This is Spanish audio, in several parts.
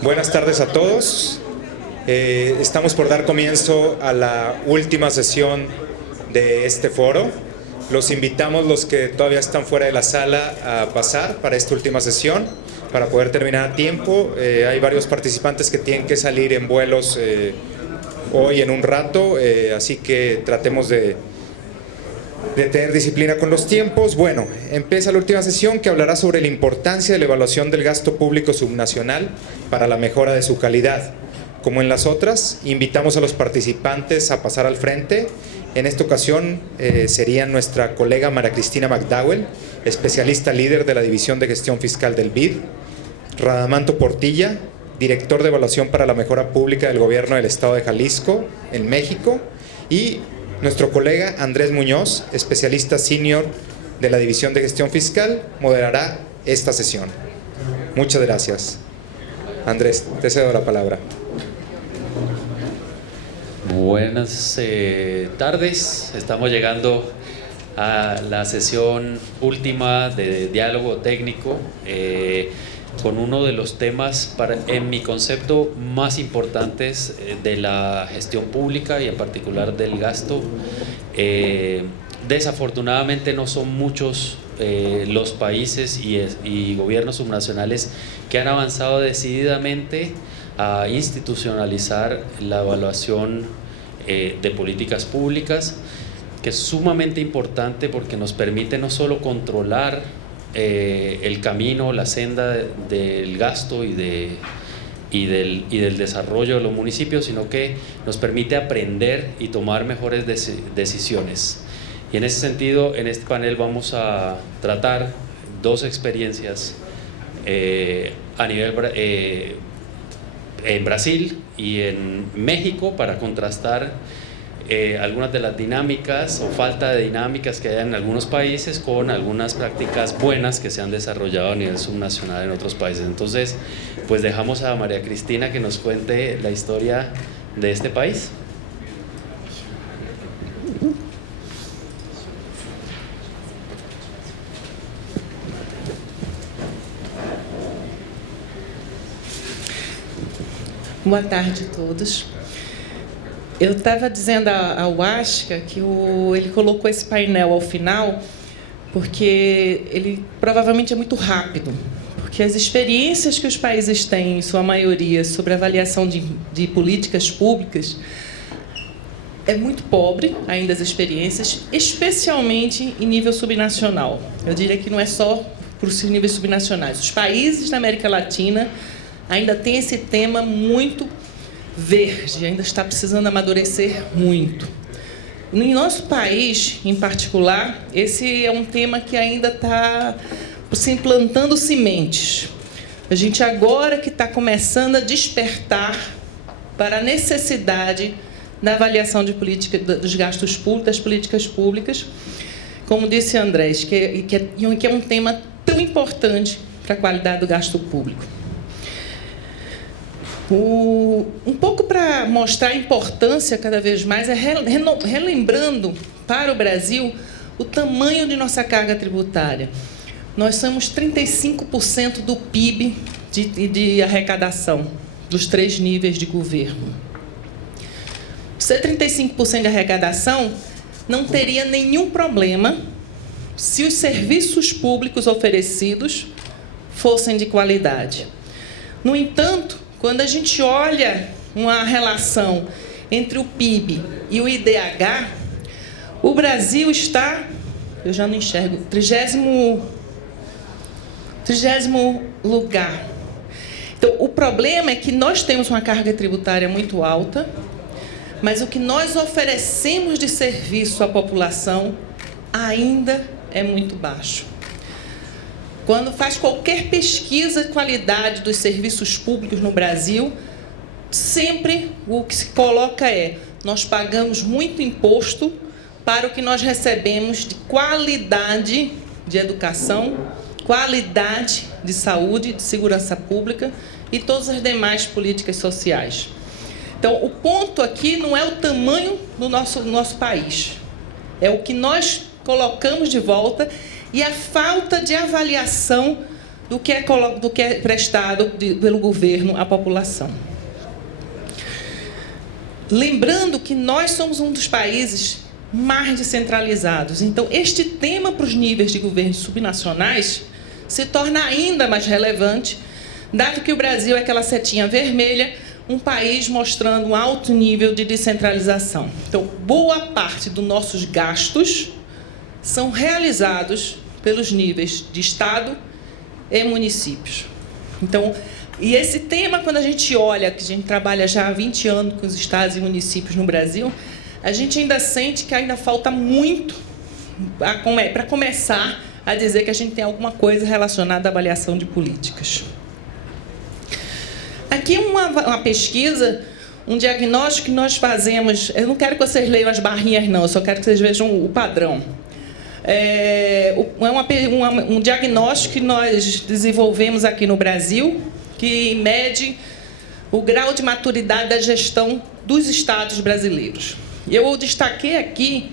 Buenas tardes a todos. Estamos por dar comienzo a la última sesión de este foro. Los invitamos, los que todavía están fuera de la sala, a pasar para esta última sesión para poder terminar a tiempo. Hay varios participantes que tienen que salir en vuelos hoy en un rato, así que tratemos de tener disciplina con los tiempos. Bueno, empieza la última sesión, que hablará sobre la importancia de la evaluación del gasto público subnacional para la mejora de su calidad. Como en las otras, invitamos a los participantes a pasar al frente. En esta ocasión sería nuestra colega María Cristina McDowell, especialista líder de la División de Gestión Fiscal del BID, Radamanto Portilla, director de Evaluación para la Mejora Pública del Gobierno del Estado de Jalisco, en México, y nuestro colega Andrés Muñoz, especialista senior de la División de Gestión Fiscal, moderará esta sesión. Muchas gracias. Andrés, te cedo la palabra. Buenas tardes. Estamos llegando a la sesión última de diálogo técnico con uno de los temas, en mi concepto, más importantes de la gestión pública y en particular del gasto. Desafortunadamente no son muchos los países y gobiernos subnacionales que han avanzado decididamente a institucionalizar la evaluación de políticas públicas, que es sumamente importante porque nos permite no solo controlar el camino, la senda del gasto y del desarrollo de los municipios, sino que nos permite aprender y tomar mejores decisiones. Y en ese sentido, en este panel vamos a tratar dos experiencias a nivel en Brasil y en México, para contrastar algunas de las dinámicas o falta de dinámicas que hay en algunos países con algunas prácticas buenas que se han desarrollado a nivel subnacional en otros países. Entonces, pues dejamos a María Cristina que nos cuente la historia de este país. Boa tarde a todos. Eu estava dizendo ao Ashka que ele colocou esse painel ao final porque ele provavelmente é muito rápido, porque as experiências que os países têm, em sua maioria, sobre avaliação de políticas públicas, é muito pobre ainda as experiências, especialmente em nível subnacional. Eu diria que não é só para os níveis subnacionais. Os países da América Latina ainda tem esse tema muito verde, ainda está precisando amadurecer muito. No nosso país, em particular, esse é um tema que ainda está se implantando sementes. A gente agora que está começando a despertar para a necessidade da avaliação de política, dos gastos públicos, das políticas públicas, como disse Andrés, que é um tema tão importante para a qualidade do gasto público. Um pouco para mostrar a importância cada vez mais, relembrando para o Brasil o tamanho de nossa carga tributária. Nós somos 35% do PIB de arrecadação dos 3 níveis de governo. Ser 35% de arrecadação não teria nenhum problema se os serviços públicos oferecidos fossem de qualidade. No entanto, quando a gente olha uma relação entre o PIB e o IDH, o Brasil está, eu já não enxergo, 30º lugar. Então, o problema é que nós temos uma carga tributária muito alta, mas o que nós oferecemos de serviço à população ainda é muito baixo. Quando faz qualquer pesquisa de qualidade dos serviços públicos no Brasil, sempre o que se coloca é: nós pagamos muito imposto para o que nós recebemos de qualidade de educação, qualidade de saúde, de segurança pública e todas as demais políticas sociais. Então, o ponto aqui não é o tamanho do nosso país, é o que nós colocamos de volta e a falta de avaliação do que é prestado pelo governo à população. Lembrando que nós somos um dos países mais descentralizados. Então, este tema para os níveis de governo subnacionais se torna ainda mais relevante, dado que o Brasil é aquela setinha vermelha, um país mostrando um alto nível de descentralização. Então, boa parte dos nossos gastos são realizados pelos níveis de Estado e municípios. Então, e esse tema, quando a gente olha, que a gente trabalha já há 20 anos com os estados e municípios no Brasil, a gente ainda sente que ainda falta muito para começar a dizer que a gente tem alguma coisa relacionada à avaliação de políticas. Aqui uma pesquisa, um diagnóstico que nós fazemos. Eu não quero que vocês leiam as barrinhas, não, eu só quero que vocês vejam o padrão. É um diagnóstico que nós desenvolvemos aqui no Brasil, que mede o grau de maturidade da gestão dos estados brasileiros. Eu destaquei aqui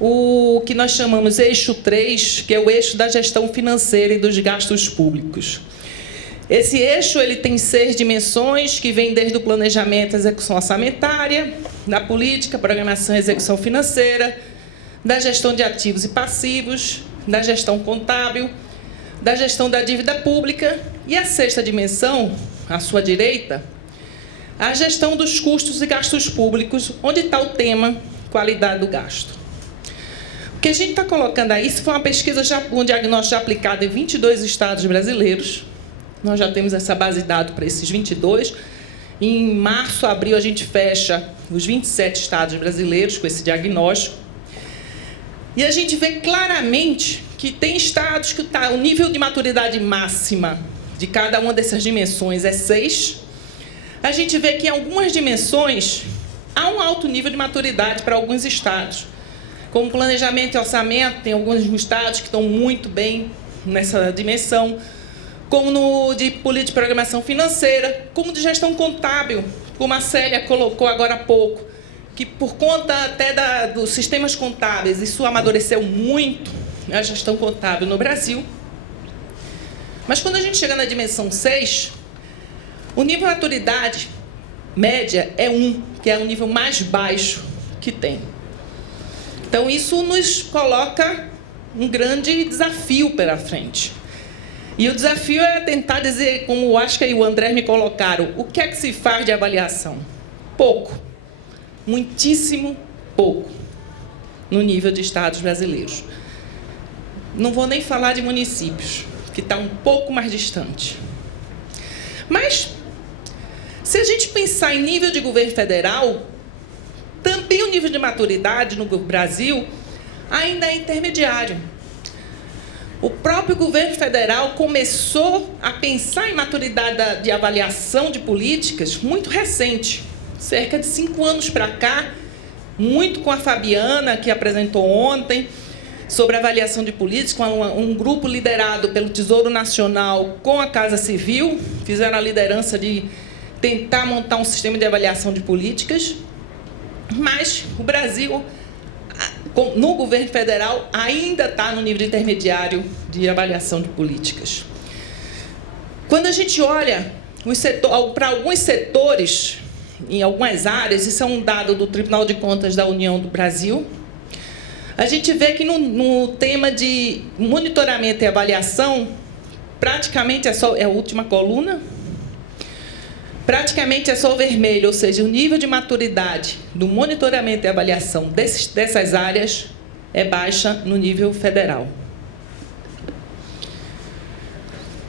o que nós chamamos eixo 3, que é o eixo da gestão financeira e dos gastos públicos. Esse eixo ele tem 6 dimensões, que vêm desde o planejamento e execução orçamentária, da política, programação e execução financeira, da gestão de ativos e passivos, da gestão contábil, da gestão da dívida pública e a 6ª dimensão, à sua direita, a gestão dos custos e gastos públicos, onde está o tema qualidade do gasto. O que a gente está colocando aí, isso foi uma pesquisa, um diagnóstico já aplicado em 22 estados brasileiros. Nós já temos essa base de dados para esses 22. Em março, abril, a gente fecha os 27 estados brasileiros com esse diagnóstico. E a gente vê claramente que tem estados que o nível de maturidade máxima de cada uma dessas dimensões é 6. A gente vê que em algumas dimensões há um alto nível de maturidade para alguns estados. Como planejamento e orçamento, tem alguns estados que estão muito bem nessa dimensão, como no de política de programação financeira, como de gestão contábil, como a Célia colocou agora há pouco, que por conta até dos sistemas contábeis, isso amadureceu muito a gestão contábil no Brasil. Mas quando a gente chega na dimensão 6, o nível de maturidade média é 1, que é o nível mais baixo que tem. Então, isso nos coloca um grande desafio pela frente. E o desafio é tentar dizer, como o Asca e o André me colocaram, o que é que se faz de avaliação? Pouco. Muitíssimo pouco no nível de estados brasileiros. Não vou nem falar de municípios, que está um pouco mais distante. Mas, se a gente pensar em nível de governo federal, também o nível de maturidade no Brasil ainda é intermediário. O próprio governo federal começou a pensar em maturidade de avaliação de políticas muito recente, cerca de 5 anos para cá, muito com a Fabiana, que apresentou ontem, sobre avaliação de políticas, com um grupo liderado pelo Tesouro Nacional com a Casa Civil, fizeram a liderança de tentar montar um sistema de avaliação de políticas, mas o Brasil, no governo federal, ainda está no nível intermediário de avaliação de políticas. Quando a gente olha para alguns setores, em algumas áreas, isso é um dado do Tribunal de Contas da União do Brasil, a gente vê que no tema de monitoramento e avaliação, praticamente é a última coluna, praticamente é só o vermelho, ou seja, o nível de maturidade do monitoramento e avaliação dessas áreas é baixa no nível federal.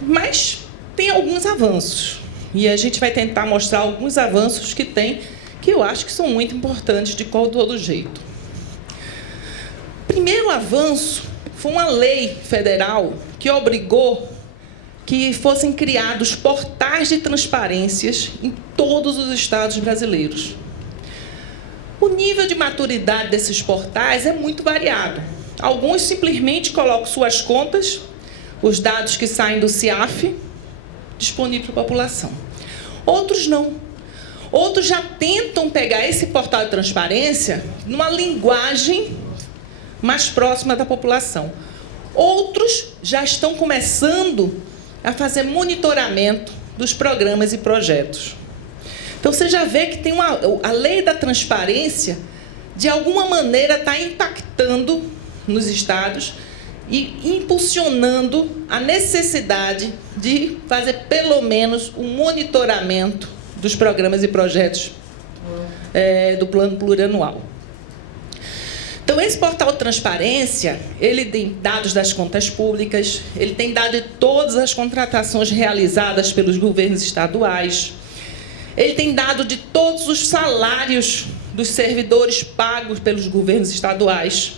Mas tem alguns avanços, e a gente vai tentar mostrar alguns avanços que tem, que eu acho que são muito importantes de todo jeito. Primeiro avanço foi uma lei federal que obrigou que fossem criados portais de transparências em todos os estados brasileiros. O nível de maturidade desses portais é muito variado. Alguns simplesmente colocam suas contas, os dados que saem do CIAF, disponível para a população. Outros não. Outros já tentam pegar esse portal de transparência numa linguagem mais próxima da população. Outros já estão começando a fazer monitoramento dos programas e projetos. Então, você já vê que tem a lei da transparência, de alguma maneira, está impactando nos estados e impulsionando a necessidade de fazer, pelo menos, um monitoramento dos programas e projetos do Plano Plurianual. Então, esse portal de transparência, ele tem dados das contas públicas, ele tem dados de todas as contratações realizadas pelos governos estaduais, ele tem dado de todos os salários dos servidores pagos pelos governos estaduais.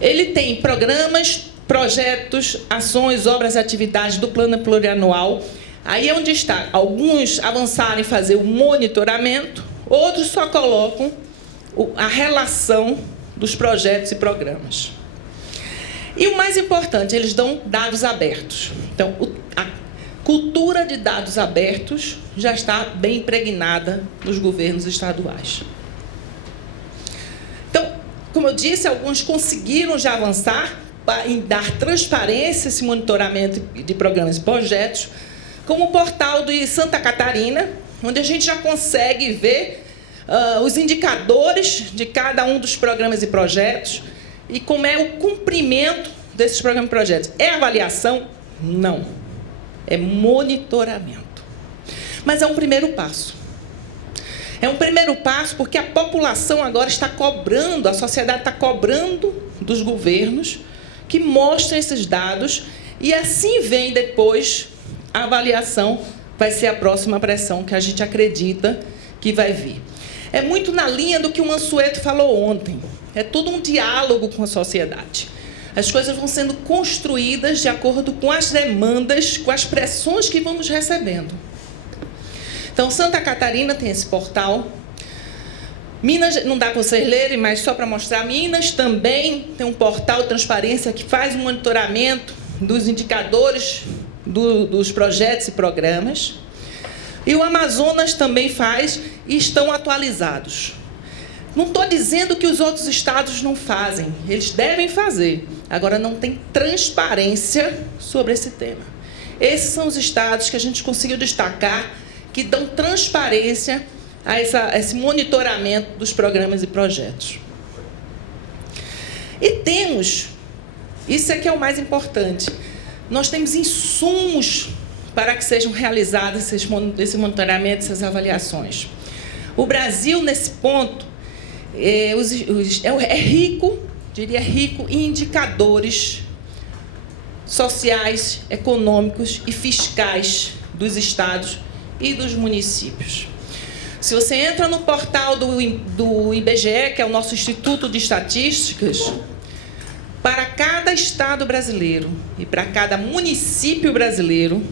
Ele tem programas, projetos, ações, obras e atividades do Plano Plurianual. Aí é onde está. Alguns avançaram em fazer o monitoramento, outros só colocam a relação dos projetos e programas. E o mais importante, eles dão dados abertos. Então, a cultura de dados abertos já está bem impregnada nos governos estaduais. Então, como eu disse, alguns conseguiram já avançar em dar transparência a esse monitoramento de programas e projetos, como o portal de Santa Catarina, onde a gente já consegue ver os indicadores de cada um dos programas e projetos e como é o cumprimento desses programas e projetos. É avaliação? Não. É monitoramento. Mas é um primeiro passo. É um primeiro passo porque a população agora está cobrando, a sociedade está cobrando dos governos que mostrem esses dados e assim vem depois a avaliação, vai ser a próxima pressão que a gente acredita que vai vir. É muito na linha do que o Mansueto falou ontem. É todo um diálogo com a sociedade. As coisas vão sendo construídas de acordo com as demandas, com as pressões que vamos recebendo. Então, Santa Catarina tem esse portal. Minas, não dá para vocês lerem, mas só para mostrar, Minas também tem um portal de transparência que faz um monitoramento dos indicadores dos projetos e programas. E o Amazonas também faz e estão atualizados. Não estou dizendo que os outros estados não fazem, eles devem fazer. Agora, não tem transparência sobre esse tema. Esses são os estados que a gente conseguiu destacar, que dão transparência a esse monitoramento dos programas e projetos. E temos, isso aqui é o mais importante, nós temos insumos para que sejam realizados esse monitoramento, essas avaliações. O Brasil, nesse ponto, é rico, diria rico, em indicadores sociais, econômicos e fiscais dos estados e dos municípios. Se você entra no portal do IBGE, que é o nosso Instituto de Estatísticas, para cada estado brasileiro e para cada município brasileiro,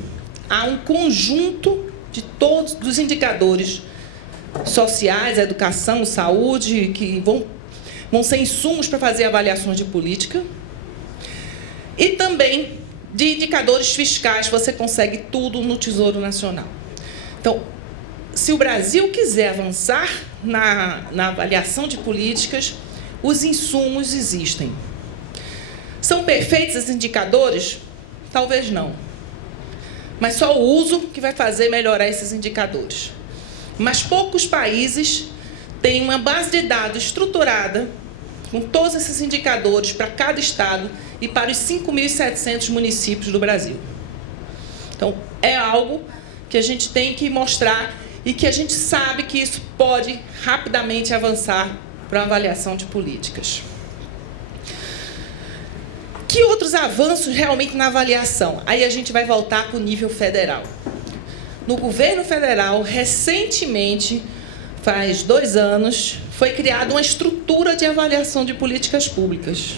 há um conjunto de todos os indicadores sociais, educação, saúde, que vão ser insumos para fazer avaliações de política. E também de indicadores fiscais, você consegue tudo no Tesouro Nacional. Então, se o Brasil quiser avançar na avaliação de políticas, os insumos existem. São perfeitos esses indicadores? Talvez não. Mas só o uso que vai fazer melhorar esses indicadores. Mas poucos países têm uma base de dados estruturada com todos esses indicadores para cada estado e para os 5.700 municípios do Brasil. Então, é algo que a gente tem que mostrar e que a gente sabe que isso pode rapidamente avançar para a avaliação de políticas. Que outros avanços realmente na avaliação? Aí a gente vai voltar para o nível federal. No governo federal, recentemente, faz 2 anos, foi criada uma estrutura de avaliação de políticas públicas.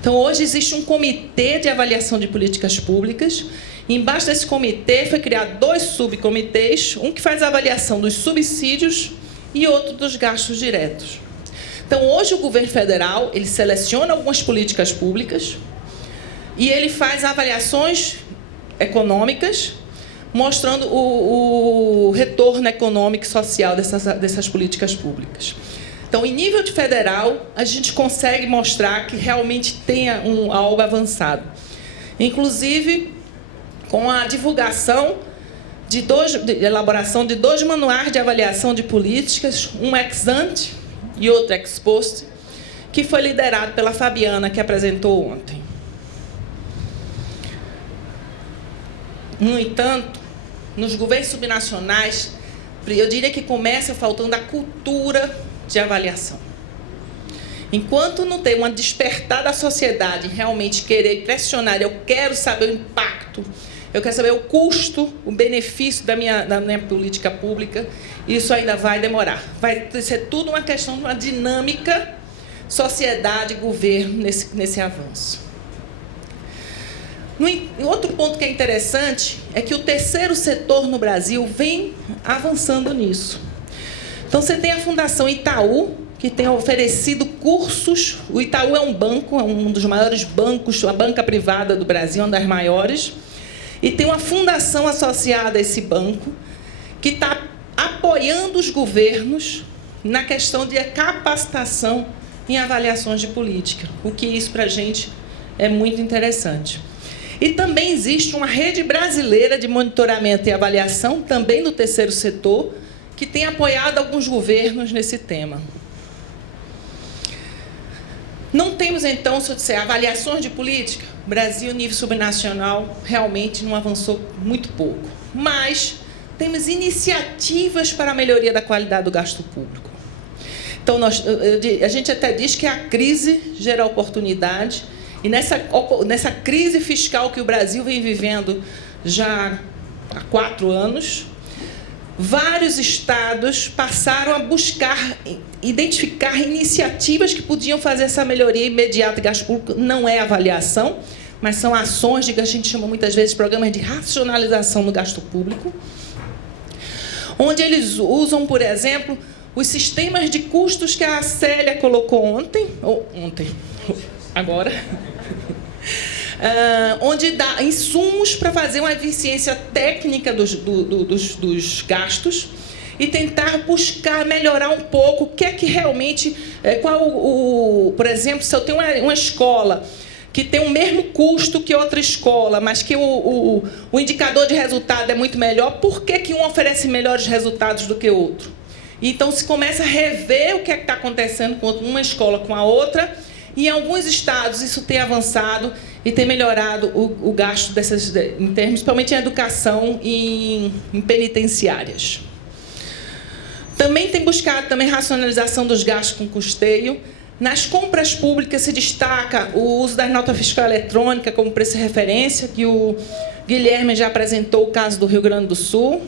Então, hoje existe um comitê de avaliação de políticas públicas. Embaixo desse comitê foi criado 2 subcomitês, um que faz a avaliação dos subsídios e outro dos gastos diretos. Então, hoje o governo federal, ele seleciona algumas políticas públicas e ele faz avaliações econômicas, mostrando o retorno econômico e social dessas políticas públicas. Então, em nível de federal, a gente consegue mostrar que realmente tenha algo avançado. Inclusive, com a divulgação de elaboração de 2 manuais de avaliação de políticas, um ex ante e outro ex post, que foi liderado pela Fabiana, que apresentou ontem. No entanto, nos governos subnacionais, eu diria que começa faltando a cultura de avaliação. Enquanto não tem uma despertar da sociedade, realmente querer pressionar, eu quero saber o impacto, eu quero saber o custo, o benefício da minha política pública, isso ainda vai demorar. Vai ser tudo uma questão de uma dinâmica sociedade e governo nesse avanço. Outro ponto que é interessante é que o terceiro setor no Brasil vem avançando nisso. Então, você tem a Fundação Itaú, que tem oferecido cursos. O Itaú é um banco, é um dos maiores bancos, a banca privada do Brasil, uma das maiores. E tem uma fundação associada a esse banco, que está apoiando os governos na questão de capacitação em avaliações de política, o que isso, para a gente, é muito interessante. E também existe uma rede brasileira de monitoramento e avaliação, também do terceiro setor, que tem apoiado alguns governos nesse tema. Não temos, então, se eu disser, avaliações de política. O Brasil, nível subnacional, realmente não avançou muito pouco. Mas temos iniciativas para a melhoria da qualidade do gasto público. Então, a gente até diz que a crise gera oportunidade. E nessa crise fiscal que o Brasil vem vivendo já há 4 anos, vários estados passaram a buscar, identificar iniciativas que podiam fazer essa melhoria imediata de gasto público. Não é avaliação, mas são ações de que a gente chama muitas vezes de programas de racionalização do gasto público, onde eles usam, por exemplo, os sistemas de custos que a Célia colocou agora, onde dá insumos para fazer uma eficiência técnica dos gastos e tentar buscar melhorar um pouco o que é que realmente... por exemplo, se eu tenho uma escola que tem o mesmo custo que outra escola, mas que o indicador de resultado é muito melhor, por que um oferece melhores resultados do que o outro? Então, se começa a rever o que é que está acontecendo com uma escola com a outra, e em alguns estados isso tem avançado e tem melhorado o gasto em termos, principalmente em educação e em penitenciárias. Também tem buscado racionalização dos gastos com custeio. Nas compras públicas se destaca o uso da nota fiscal eletrônica como preço de referência, que o Guilherme já apresentou o caso do Rio Grande do Sul.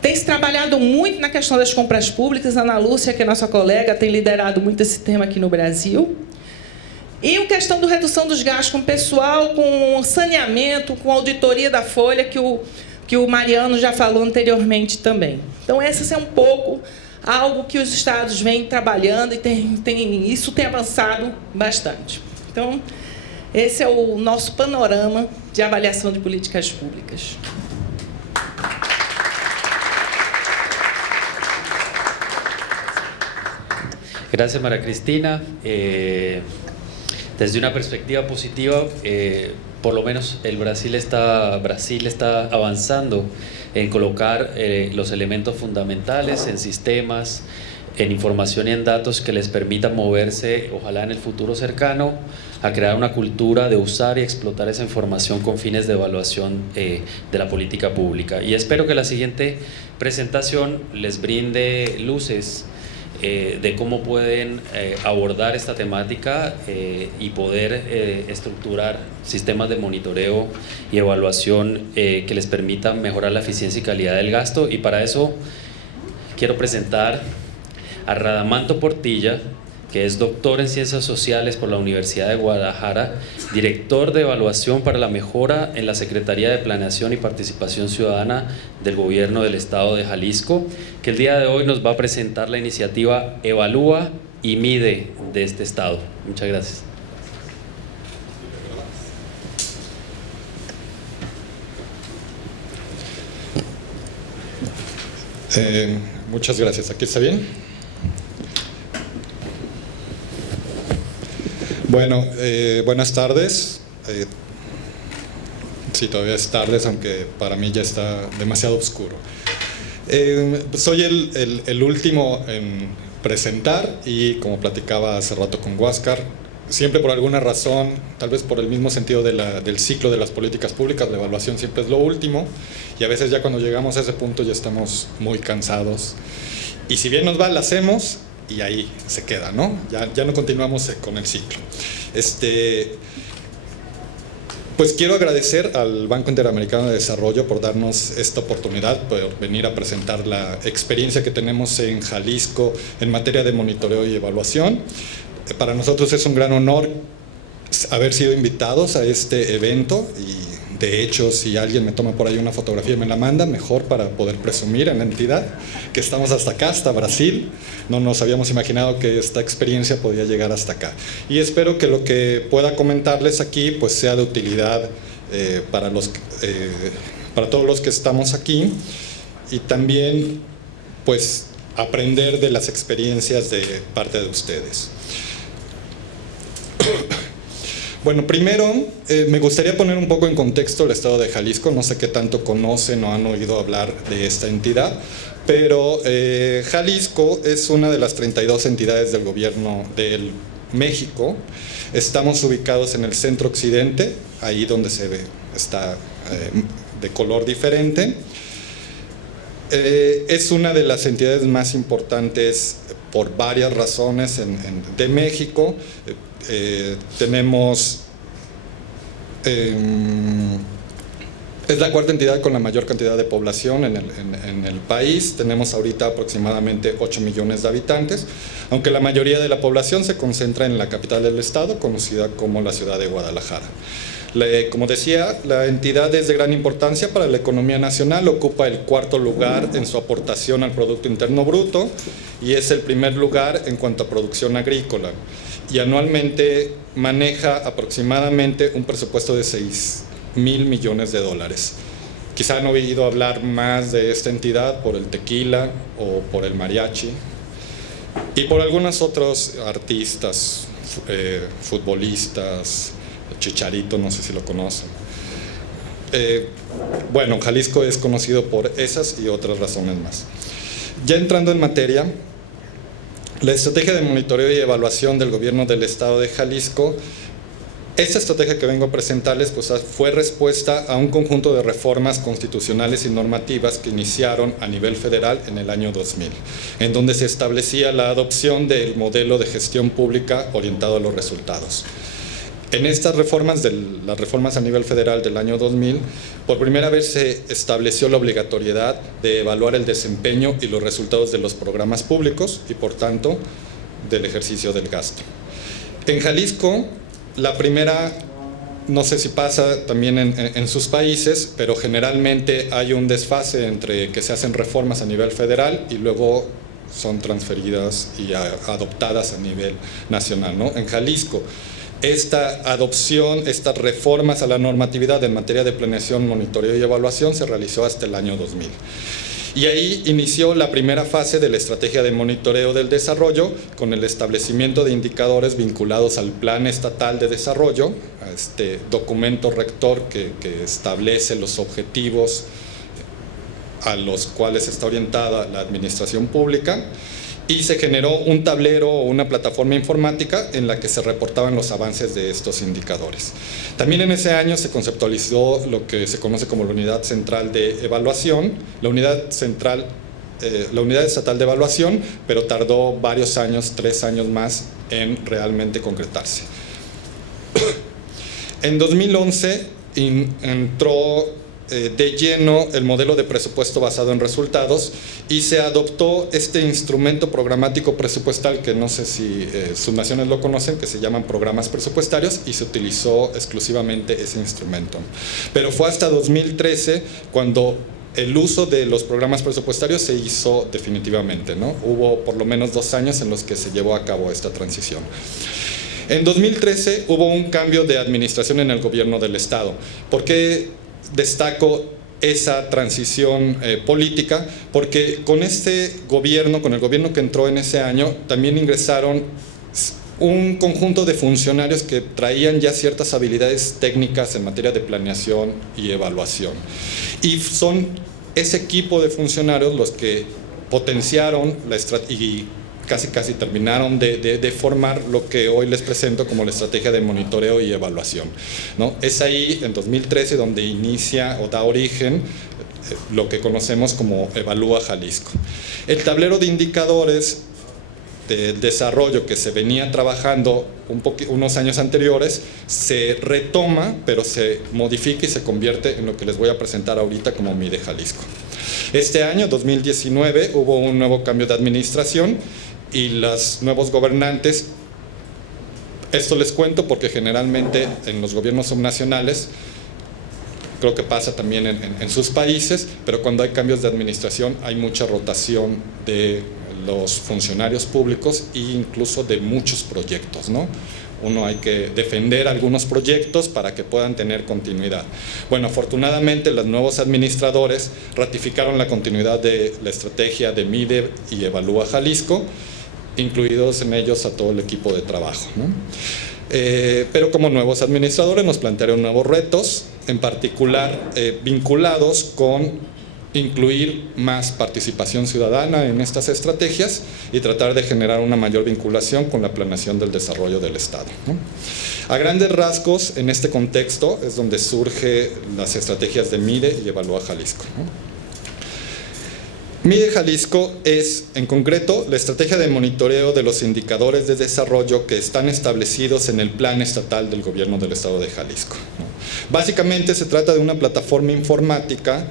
Tem se trabalhado muito na questão das compras públicas. A Ana Lúcia, que é nossa colega, tem liderado muito esse tema aqui no Brasil. E a questão da redução dos gastos com pessoal, com saneamento, com auditoria da folha, que o Mariano já falou anteriormente também. Então, essa é um pouco algo que os estados vêm trabalhando e isso tem avançado bastante. Então, esse é o nosso panorama de avaliação de políticas públicas. Gracias, María Cristina. Desde una perspectiva positiva, por lo menos Brasil está avanzando en colocar los elementos fundamentales en sistemas, en información y en datos que les permitan moverse, ojalá en el futuro cercano, a crear una cultura de usar y explotar esa información con fines de evaluación de la política pública. Y espero que la siguiente presentación les brinde luces de cómo pueden abordar esta temática y poder estructurar sistemas de monitoreo y evaluación que les permitan mejorar la eficiencia y calidad del gasto. Y para eso quiero presentar a Radamanto Portilla, que es doctor en Ciencias Sociales por la Universidad de Guadalajara, director de Evaluación para la Mejora en la Secretaría de Planeación y Participación Ciudadana del Gobierno del Estado de Jalisco, que el día de hoy nos va a presentar la iniciativa Evalúa y Mide de este Estado. Muchas gracias. Muchas gracias. ¿Aquí está bien? Bueno, buenas tardes. Sí, todavía es tarde, aunque para mí ya está demasiado oscuro. Soy el último en presentar y, como platicaba hace rato con Huáscar, siempre por alguna razón, tal vez por el mismo sentido del ciclo de las políticas públicas, la evaluación siempre es lo último, y a veces ya cuando llegamos a ese punto ya estamos muy cansados. Y si bien nos va, la hacemos y ahí se queda, ¿no? Ya no continuamos con el ciclo. Pues quiero agradecer al Banco Interamericano de Desarrollo por darnos esta oportunidad, por venir a presentar la experiencia que tenemos en Jalisco en materia de monitoreo y evaluación. Para nosotros es un gran honor haber sido invitados a este evento y, de hecho, si alguien me toma por ahí una fotografía y me la manda, mejor para poder presumir en la entidad que estamos hasta acá, hasta Brasil. No nos habíamos imaginado que esta experiencia podía llegar hasta acá. Y espero que lo que pueda comentarles aquí pues sea de utilidad para todos los que estamos aquí, y también pues aprender de las experiencias de parte de ustedes. Bueno, primero me gustaría poner un poco en contexto el estado de Jalisco. No sé qué tanto conocen o han oído hablar de esta entidad, pero Jalisco es una de las 32 entidades del gobierno de México. Estamos ubicados en el centro occidente, ahí donde se ve, está de color diferente. Es una de las entidades más importantes por varias razones de México. Es la cuarta entidad con la mayor cantidad de población en el país. Tenemos ahorita aproximadamente 8 millones de habitantes, aunque la mayoría de la población se concentra en la capital del estado, conocida como la ciudad de Guadalajara. Como decía, la entidad es de gran importancia para la economía nacional, ocupa el cuarto lugar en su aportación al Producto Interno Bruto y es el primer lugar en cuanto a producción agrícola, y anualmente maneja aproximadamente un presupuesto de 6,000 millones de dólares. Quizá han oído hablar más de esta entidad por el tequila o por el mariachi y por algunos otros artistas, futbolistas. Chicharito, no sé si lo conocen. Bueno, Jalisco es conocido por esas y otras razones más. Ya entrando en materia, la estrategia de monitoreo y evaluación del gobierno del estado de Jalisco, esta estrategia que vengo a presentarles pues, fue respuesta a un conjunto de reformas constitucionales y normativas que iniciaron a nivel federal en el año 2000, en donde se establecía la adopción del modelo de gestión pública orientado a los resultados. En estas reformas, las reformas a nivel federal del año 2000, por primera vez se estableció la obligatoriedad de evaluar el desempeño y los resultados de los programas públicos y, por tanto, del ejercicio del gasto. En Jalisco, la primera, no sé si pasa también en sus países, pero generalmente hay un desfase entre que se hacen reformas a nivel federal y luego son transferidas y adoptadas a nivel nacional, ¿no? En Jalisco, esta adopción, estas reformas a la normatividad en materia de planeación, monitoreo y evaluación se realizó hasta el año 2000. Y ahí inició la primera fase de la estrategia de monitoreo del desarrollo con el establecimiento de indicadores vinculados al Plan Estatal de Desarrollo, a este documento rector que establece los objetivos a los cuales está orientada la administración pública. Y se generó un tablero o una plataforma informática en la que se reportaban los avances de estos indicadores. También en ese año se conceptualizó lo que se conoce como la Unidad Central de Evaluación, la Unidad Estatal de Evaluación, pero tardó varios años, 3 años más, en realmente concretarse. En 2011 entró de lleno el modelo de presupuesto basado en resultados y se adoptó este instrumento programático presupuestal que no sé si sus naciones lo conocen, que se llaman programas presupuestarios, y se utilizó exclusivamente ese instrumento. Pero fue hasta 2013 cuando el uso de los programas presupuestarios se hizo definitivamente, ¿no? Hubo por lo menos 2 años en los que se llevó a cabo esta transición. En 2013 hubo un cambio de administración en el gobierno del estado. ¿Por qué destaco esa transición política? Porque con este gobierno, con el gobierno que entró en ese año, también ingresaron un conjunto de funcionarios que traían ya ciertas habilidades técnicas en materia de planeación y evaluación. Y son ese equipo de funcionarios los que potenciaron y casi terminaron de formar lo que hoy les presento como la estrategia de monitoreo y evaluación, ¿no? Es ahí, en 2013, donde inicia o da origen lo que conocemos como Evalúa Jalisco. El tablero de indicadores del desarrollo que se venía trabajando unos años anteriores se retoma, pero se modifica y se convierte en lo que les voy a presentar ahorita como Mide Jalisco. Este año, 2019, hubo un nuevo cambio de administración y los nuevos gobernantes, esto les cuento porque generalmente en los gobiernos subnacionales, creo que pasa también en sus países, pero cuando hay cambios de administración hay mucha rotación de los funcionarios públicos e incluso de muchos proyectos, ¿no? Uno hay que defender algunos proyectos para que puedan tener continuidad. Bueno, afortunadamente los nuevos administradores ratificaron la continuidad de la estrategia de Mide y Evalúa Jalisco, incluidos en ellos a todo el equipo de trabajo, ¿no? Pero como nuevos administradores nos plantearon nuevos retos, en particular vinculados con incluir más participación ciudadana en estas estrategias y tratar de generar una mayor vinculación con la planeación del desarrollo del Estado, ¿no? A grandes rasgos, en este contexto es donde surgen las estrategias de Mide y Evalúa Jalisco, ¿no? Mide Jalisco es, en concreto, la estrategia de monitoreo de los indicadores de desarrollo que están establecidos en el Plan Estatal del Gobierno del Estado de Jalisco, ¿no? Básicamente se trata de una plataforma informática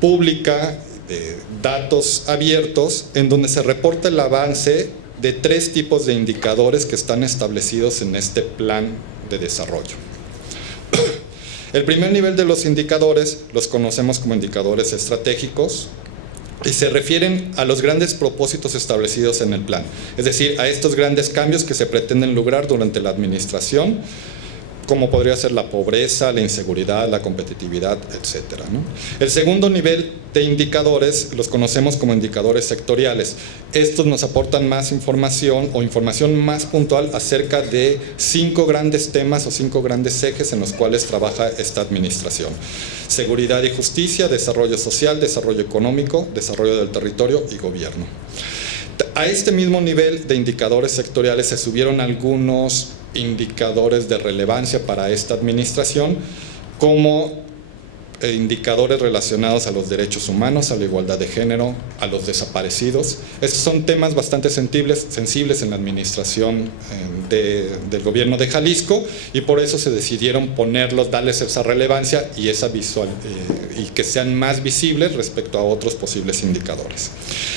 pública, de datos abiertos, en donde se reporta el avance de 3 tipos de indicadores que están establecidos en este plan de desarrollo. El primer nivel de los indicadores los conocemos como indicadores estratégicos y se refieren a los grandes propósitos establecidos en el plan, es decir, a estos grandes cambios que se pretenden lograr durante la administración, como podría ser la pobreza, la inseguridad, la competitividad, etcétera, ¿no? El segundo nivel de indicadores los conocemos como indicadores sectoriales. Estos nos aportan más información o información más puntual acerca de 5 grandes temas o 5 grandes ejes en los cuales trabaja esta administración: seguridad y justicia, desarrollo social, desarrollo económico, desarrollo del territorio y gobierno. A este mismo nivel de indicadores sectoriales se subieron algunos indicadores de relevancia para esta administración, como indicadores relacionados a los derechos humanos, a la igualdad de género, a los desaparecidos. Estos son temas bastante sensibles en la administración del gobierno de Jalisco, y por eso se decidieron darles esa relevancia y esa y que sean más visibles respecto a otros posibles indicadores.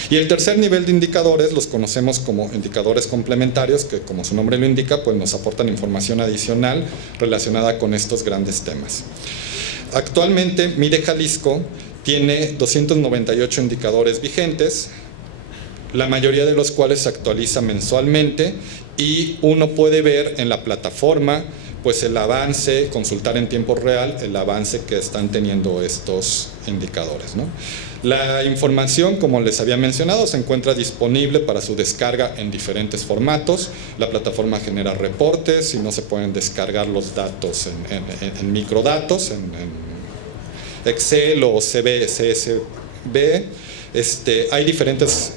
Y el tercer nivel de indicadores los conocemos como indicadores complementarios, que como su nombre lo indica, pues nos aportan información adicional relacionada con estos grandes temas. Actualmente, Mide Jalisco tiene 298 indicadores vigentes, la mayoría de los cuales se actualiza mensualmente, y uno puede ver en la plataforma pues el avance, consultar en tiempo real el avance que están teniendo estos indicadores, ¿no? La información, como les había mencionado, se encuentra disponible para su descarga en diferentes formatos. La plataforma genera reportes y no se pueden descargar los datos en microdatos, en Excel o CSV. Hay diferentes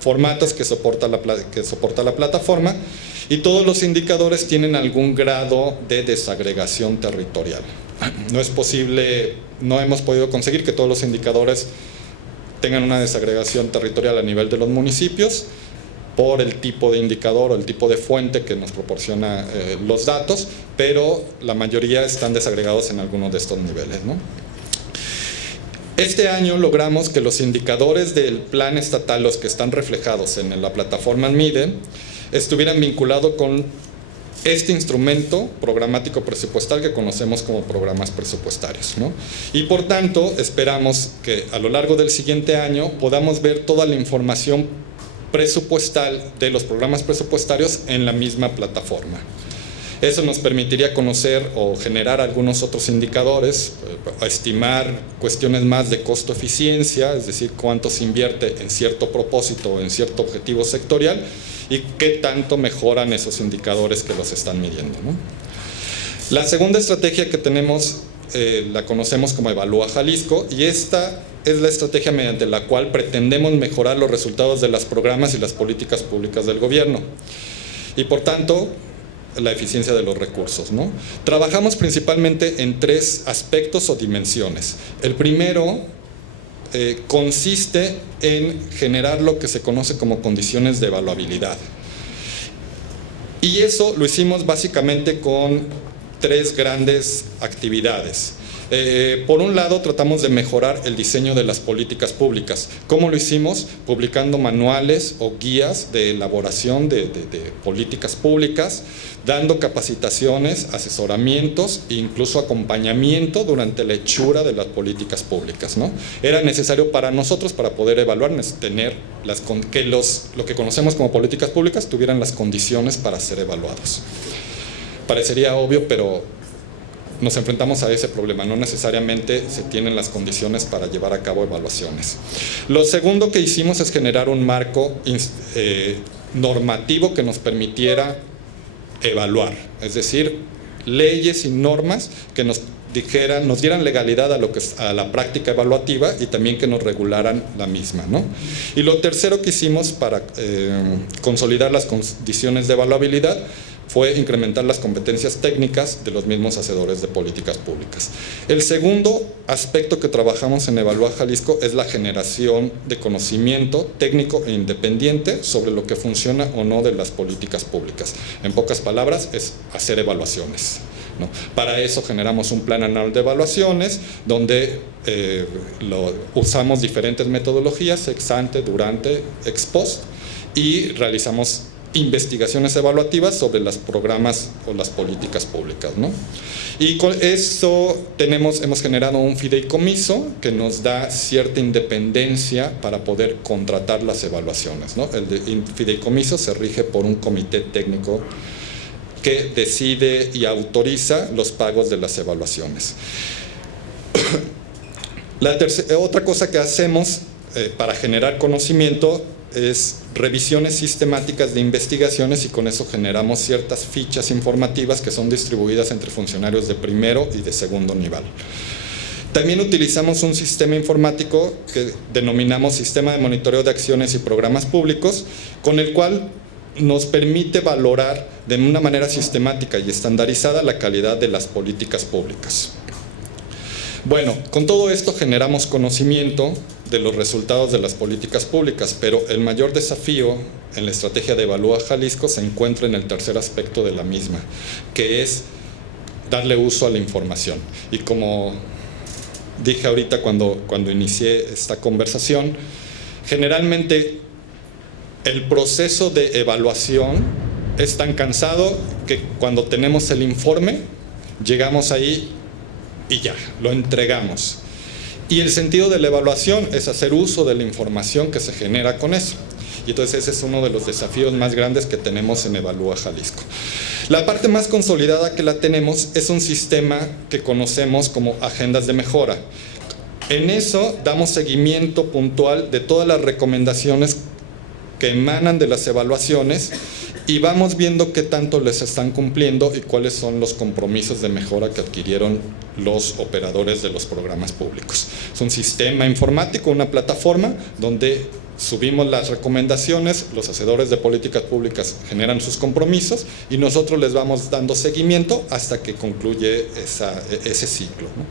formatos que soporta la plataforma, y todos los indicadores tienen algún grado de desagregación territorial. No es posible, no hemos podido conseguir que todos los indicadores tengan una desagregación territorial a nivel de los municipios por el tipo de indicador o el tipo de fuente que nos proporciona los datos, pero la mayoría están desagregados en alguno de estos niveles, ¿no? Este año logramos que los indicadores del plan estatal, los que están reflejados en la plataforma Mide, estuvieran vinculados con este instrumento programático presupuestal que conocemos como programas presupuestarios, ¿no? Y por tanto, esperamos que a lo largo del siguiente año podamos ver toda la información presupuestal de los programas presupuestarios en la misma plataforma. Eso nos permitiría conocer o generar algunos otros indicadores, estimar cuestiones más de costo-eficiencia, es decir, cuánto se invierte en cierto propósito o en cierto objetivo sectorial, y qué tanto mejoran esos indicadores que los están midiendo, ¿no? La segunda estrategia que tenemos la conocemos como Evalúa Jalisco, y esta es la estrategia mediante la cual pretendemos mejorar los resultados de los programas y las políticas públicas del gobierno y por tanto la eficiencia de los recursos, ¿no? Trabajamos principalmente en 3 aspectos o dimensiones. El primero consiste en generar lo que se conoce como condiciones de evaluabilidad, y eso lo hicimos básicamente con 3 grandes actividades. Por un lado, tratamos de mejorar el diseño de las políticas públicas. ¿Cómo lo hicimos? Publicando manuales o guías de elaboración de políticas públicas, dando capacitaciones, asesoramientos e incluso acompañamiento durante la hechura de las políticas públicas, ¿no? Era necesario para nosotros, para poder evaluar, tener lo que conocemos como políticas públicas tuvieran las condiciones para ser evaluados. Parecería obvio, pero nos enfrentamos a ese problema. No necesariamente se tienen las condiciones para llevar a cabo evaluaciones. Lo segundo que hicimos es generar un marco normativo que nos permitiera evaluar, es decir, leyes y normas que nos dieran legalidad a la práctica evaluativa y también que nos regularan la misma, ¿no? Y lo tercero que hicimos para consolidar las condiciones de evaluabilidad fue incrementar las competencias técnicas de los mismos hacedores de políticas públicas. El segundo aspecto que trabajamos en Evalúa Jalisco es la generación de conocimiento técnico e independiente sobre lo que funciona o no de las políticas públicas. En pocas palabras, es hacer evaluaciones, ¿no? Para eso generamos un plan anual de evaluaciones donde usamos diferentes metodologías, ex ante, durante, ex post, y realizamos investigaciones evaluativas sobre los programas o las políticas públicas, ¿no? Y con eso hemos generado un fideicomiso que nos da cierta independencia para poder contratar las evaluaciones, ¿no? El fideicomiso se rige por un comité técnico que decide y autoriza los pagos de las evaluaciones. Otra cosa que hacemos para generar conocimiento es revisiones sistemáticas de investigaciones, y con eso generamos ciertas fichas informativas que son distribuidas entre funcionarios de primero y de segundo nivel. También utilizamos un sistema informático que denominamos Sistema de Monitoreo de Acciones y Programas Públicos, con el cual nos permite valorar de una manera sistemática y estandarizada la calidad de las políticas públicas. Bueno, con todo esto generamos conocimiento de los resultados de las políticas públicas, pero el mayor desafío en la estrategia de Evalúa Jalisco se encuentra en el tercer aspecto de la misma, que es darle uso a la información. Y como dije ahorita cuando inicié esta conversación, generalmente el proceso de evaluación es tan cansado que cuando tenemos el informe, llegamos ahí y ya, lo entregamos. Y el sentido de la evaluación es hacer uso de la información que se genera con eso. Y entonces ese es uno de los desafíos más grandes que tenemos en Evalúa Jalisco. La parte más consolidada que la tenemos es un sistema que conocemos como agendas de mejora. En eso damos seguimiento puntual de todas las recomendaciones que emanan de las evaluaciones y vamos viendo qué tanto les están cumpliendo y cuáles son los compromisos de mejora que adquirieron los operadores de los programas públicos. Es un sistema informático, una plataforma donde subimos las recomendaciones, los hacedores de políticas públicas generan sus compromisos y nosotros les vamos dando seguimiento hasta que concluye ese ciclo, ¿no?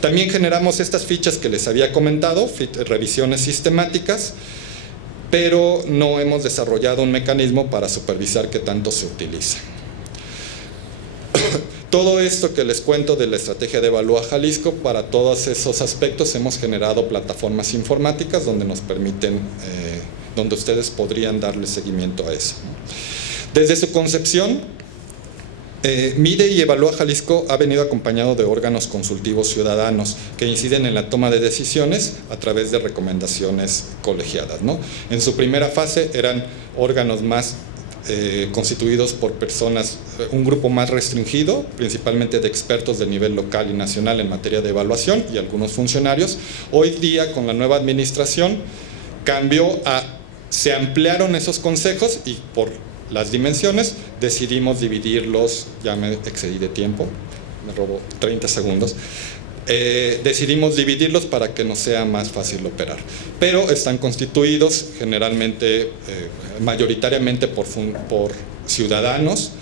También generamos estas fichas que les había comentado, revisiones sistemáticas, pero no hemos desarrollado un mecanismo para supervisar qué tanto se utiliza. Todo esto que les cuento de la estrategia de Evalúa Jalisco, para todos esos aspectos hemos generado plataformas informáticas donde nos permiten, donde ustedes podrían darle seguimiento a eso. Desde su concepción, MIDE y Evalúa Jalisco ha venido acompañado de órganos consultivos ciudadanos que inciden en la toma de decisiones a través de recomendaciones colegiadas, ¿no? En su primera fase eran órganos más constituidos por personas, un grupo más restringido, principalmente de expertos de nivel local y nacional en materia de evaluación y algunos funcionarios. Hoy día, con la nueva administración, cambió a se ampliaron esos consejos y por las dimensiones decidimos dividirlos, ya me excedí de tiempo, me robó 30 segundos, decidimos dividirlos para que nos sea más fácil operar, pero están constituidos generalmente, mayoritariamente por ciudadanos,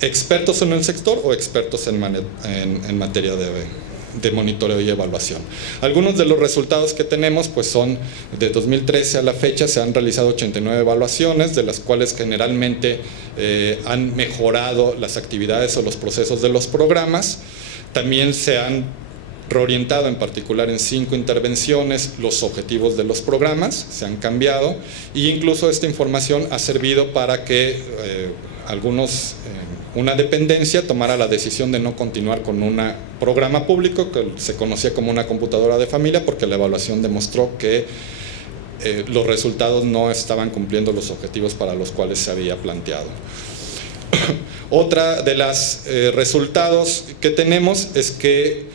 expertos en el sector o expertos en materia de monitoreo y evaluación. Algunos de los resultados que tenemos pues son de 2013 a la fecha. Se han realizado 89 evaluaciones, de las cuales generalmente han mejorado las actividades o los procesos de los programas. También se han reorientado en particular en 5 intervenciones los objetivos de los programas, se han cambiado, e incluso esta información ha servido para que una dependencia tomara la decisión de no continuar con un programa público que se conocía como una computadora de familia, porque la evaluación demostró que los resultados no estaban cumpliendo los objetivos para los cuales se había planteado. Otra de los resultados que tenemos es que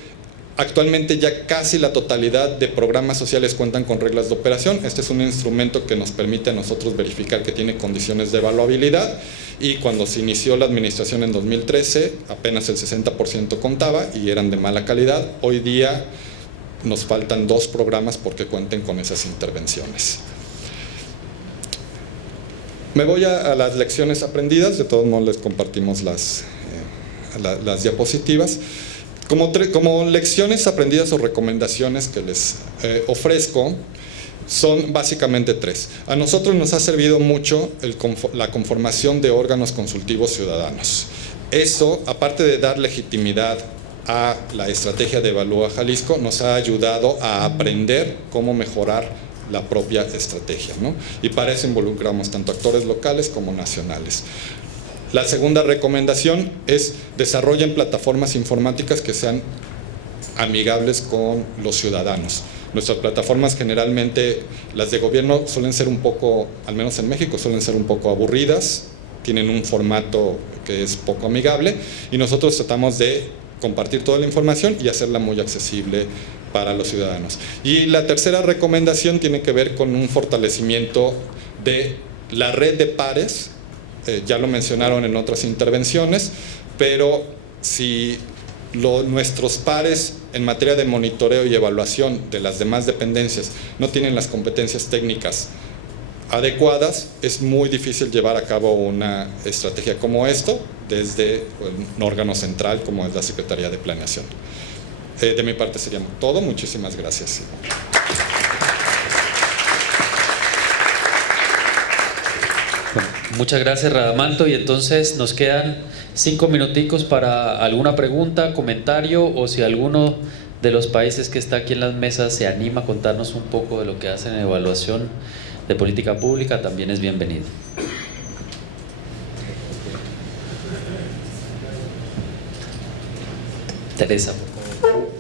actualmente ya casi la totalidad de programas sociales cuentan con reglas de operación. Este es un instrumento que nos permite a nosotros verificar que tiene condiciones de evaluabilidad, y cuando se inició la administración en 2013 apenas el 60% contaba y eran de mala calidad. Hoy día nos faltan 2 programas porque cuenten con esas intervenciones. Me voy a las lecciones aprendidas, de todos modos les compartimos las diapositivas. Como lecciones aprendidas o recomendaciones que les ofrezco, son básicamente 3. A nosotros nos ha servido mucho la conformación de órganos consultivos ciudadanos. Eso, aparte de dar legitimidad a la estrategia de Evalúa Jalisco, nos ha ayudado a aprender cómo mejorar la propia estrategia, ¿no? Y para eso involucramos tanto actores locales como nacionales. La segunda recomendación es: desarrollen plataformas informáticas que sean amigables con los ciudadanos. Nuestras plataformas, generalmente las de gobierno, suelen ser un poco, al menos en México, suelen ser un poco aburridas, tienen un formato que es poco amigable, y nosotros tratamos de compartir toda la información y hacerla muy accesible para los ciudadanos. Y la tercera recomendación tiene que ver con un fortalecimiento de la red de pares. Ya lo mencionaron en otras intervenciones, pero si nuestros pares en materia de monitoreo y evaluación de las demás dependencias no tienen las competencias técnicas adecuadas, es muy difícil llevar a cabo una estrategia como esto desde un órgano central como es la Secretaría de Planeación. De mi parte sería todo. Muchísimas gracias. Muchas gracias, Radamanto, y entonces nos quedan 5 minuticos para alguna pregunta, comentario, o si alguno de los países que está aquí en las mesas se anima a contarnos un poco de lo que hacen en evaluación de política pública, también es bienvenido. Teresa, por favor.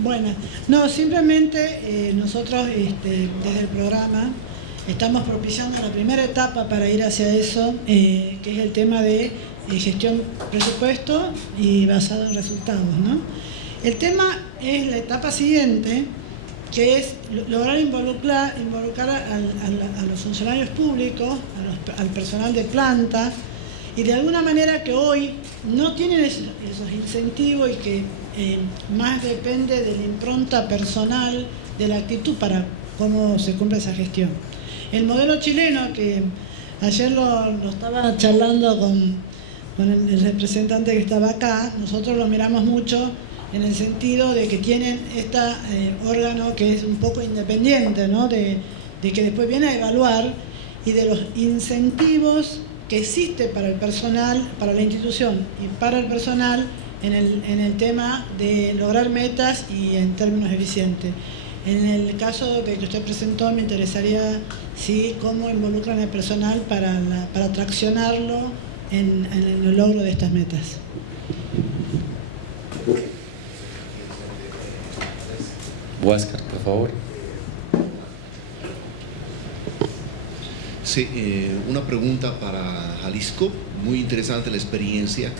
Bueno, no, simplemente nosotros desde el programa estamos propiciando la primera etapa para ir hacia eso, que es el tema de gestión presupuesto y basado en resultados, ¿no? El tema es la etapa siguiente, que es lograr involucrar a los funcionarios públicos, al personal de planta, y de alguna manera que hoy no tienen esos incentivos y que más depende de la impronta personal, de la actitud para cómo se cumple esa gestión. El modelo chileno, que ayer lo estaba charlando con el representante que estaba acá, nosotros lo miramos mucho en el sentido de que tienen este órgano que es un poco independiente, ¿no? de que después viene a evaluar, y de los incentivos que existe para el personal, para la institución y para el personal en el tema de lograr metas y en términos eficientes. En el caso que usted presentó, me interesaría cómo involucran al personal para traccionarlo en el logro de estas metas. Huáscar, por favor. Sí, una pregunta para Jalisco. Muy interesante la experiencia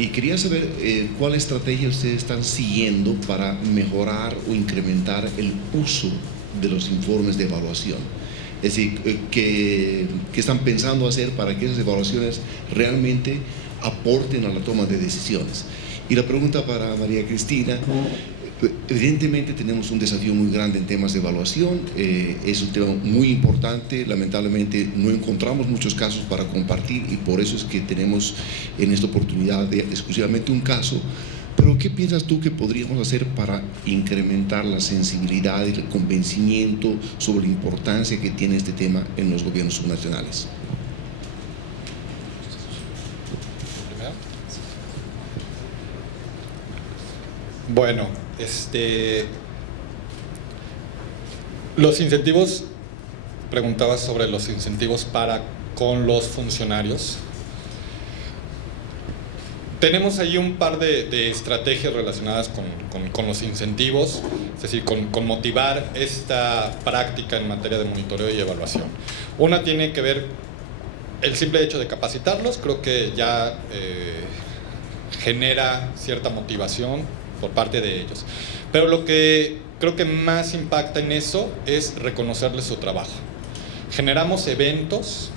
Y quería saber cuál estrategia ustedes están siguiendo para mejorar o incrementar el uso de los informes de evaluación. Es decir, ¿qué están pensando hacer para que esas evaluaciones realmente aporten a la toma de decisiones? Y la pregunta para María Cristina, evidentemente tenemos un desafío muy grande en temas de evaluación, es un tema muy importante, lamentablemente no encontramos muchos casos para compartir y por eso es que tenemos en esta oportunidad exclusivamente un caso. Pero ¿qué piensas tú que podríamos hacer para incrementar la sensibilidad y el convencimiento sobre la importancia que tiene este tema en los gobiernos subnacionales? Bueno, los incentivos, preguntabas sobre los incentivos con los funcionarios. Tenemos ahí un par de estrategias relacionadas con los incentivos, es decir, con motivar esta práctica en materia de monitoreo y evaluación. Una tiene que ver el simple hecho de capacitarlos, creo que ya genera cierta motivación por parte de ellos. Pero lo que creo que más impacta en eso es reconocerles su trabajo. Generamos eventos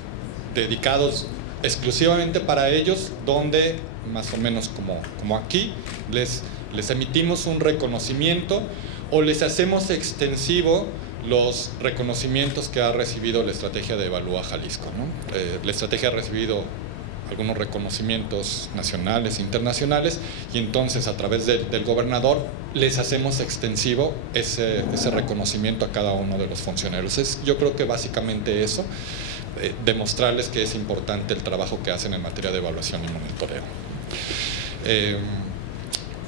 dedicados exclusivamente para ellos, donde más o menos como aquí les emitimos un reconocimiento o les hacemos extensivo los reconocimientos que ha recibido la estrategia de Evalúa Jalisco, ¿no? La estrategia ha recibido algunos reconocimientos nacionales e internacionales y entonces a través del gobernador les hacemos extensivo ese reconocimiento a cada uno de los funcionarios. Yo creo que básicamente eso, demostrarles que es importante el trabajo que hacen en materia de evaluación y monitoreo.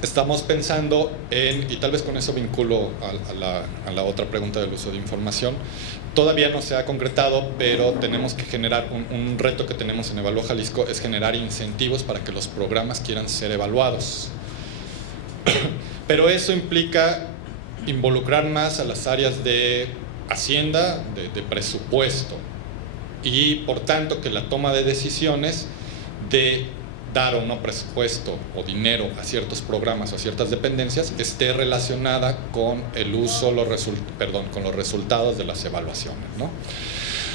Estamos pensando y tal vez con eso vinculo a la otra pregunta del uso de información, todavía no se ha concretado, pero tenemos que generar un reto que tenemos en Evalúa Jalisco, es generar incentivos para que los programas quieran ser evaluados. Pero eso implica involucrar más a las áreas de Hacienda, de presupuesto, y por tanto que la toma de decisiones de dar o no presupuesto o dinero a ciertos programas o a ciertas dependencias esté relacionada con el uso, con los resultados de las evaluaciones, ¿no?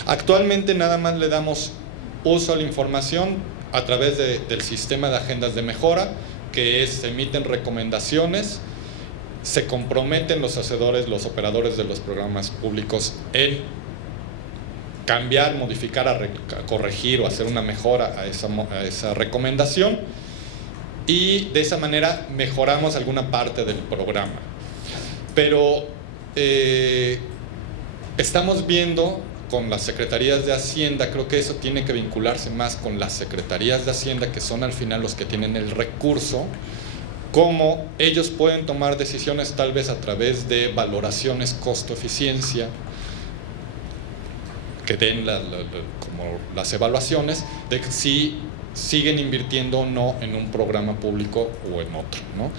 Actualmente nada más le damos uso a la información a través del sistema de agendas de mejora, que se emiten recomendaciones, se comprometen los hacedores, los operadores de los programas públicos en cambiar, modificar, a corregir o hacer una mejora a esa recomendación, y de esa manera mejoramos alguna parte del programa. Pero estamos viendo con las secretarías de Hacienda, creo que eso tiene que vincularse más con las secretarías de Hacienda, que son al final los que tienen el recurso, cómo ellos pueden tomar decisiones tal vez a través de valoraciones costo-eficiencia, que den como las evaluaciones de si siguen invirtiendo o no en un programa público o en otro, ¿no?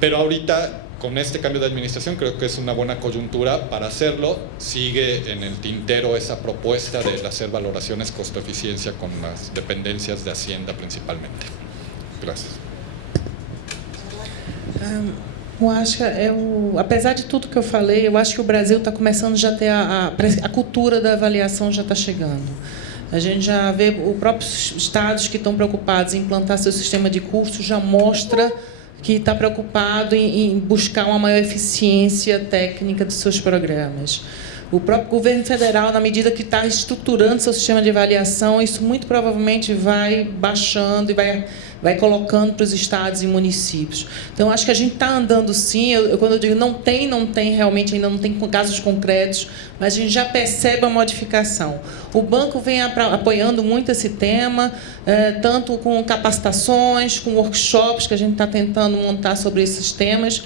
Pero ahorita con este cambio de administración creo que es una buena coyuntura para hacerlo. Sigue en el tintero esa propuesta de hacer valoraciones costo-eficiencia con las dependencias de Hacienda principalmente. Gracias. Eu acho que apesar de tudo que eu falei, eu acho que o Brasil está começando já a ter a cultura da avaliação já está chegando. A gente já vê os próprios estados que estão preocupados em implantar seu sistema de curso já mostra que está preocupado em buscar uma maior eficiência técnica dos seus programas. O próprio governo federal, na medida que está estruturando seu sistema de avaliação, isso muito provavelmente vai baixando e vai colocando para os estados e municípios. Então, acho que a gente está andando sim. Quando eu digo não tem realmente, ainda não tem casos concretos, mas a gente já percebe a modificação. O banco vem apoiando muito esse tema, tanto com capacitações, com workshops que a gente está tentando montar sobre esses temas.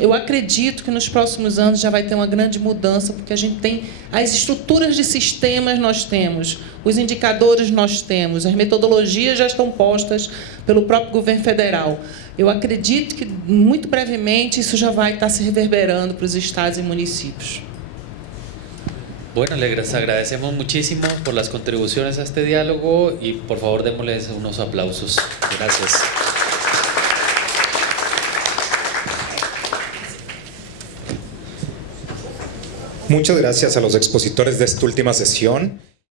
Eu acredito que nos próximos anos já vai ter uma grande mudança, porque a gente tem as estruturas de sistemas, nós temos, os indicadores nós temos, as metodologias já estão postas pelo próprio governo federal. Eu acredito que, muito brevemente, isso já vai estar se reverberando para os estados e municípios. Bueno, les agradecemos muchísimo por las contribuciones a este diálogo y por favor démosles unos aplausos. Gracias. Muchas gracias a los expositores de esta última sesión.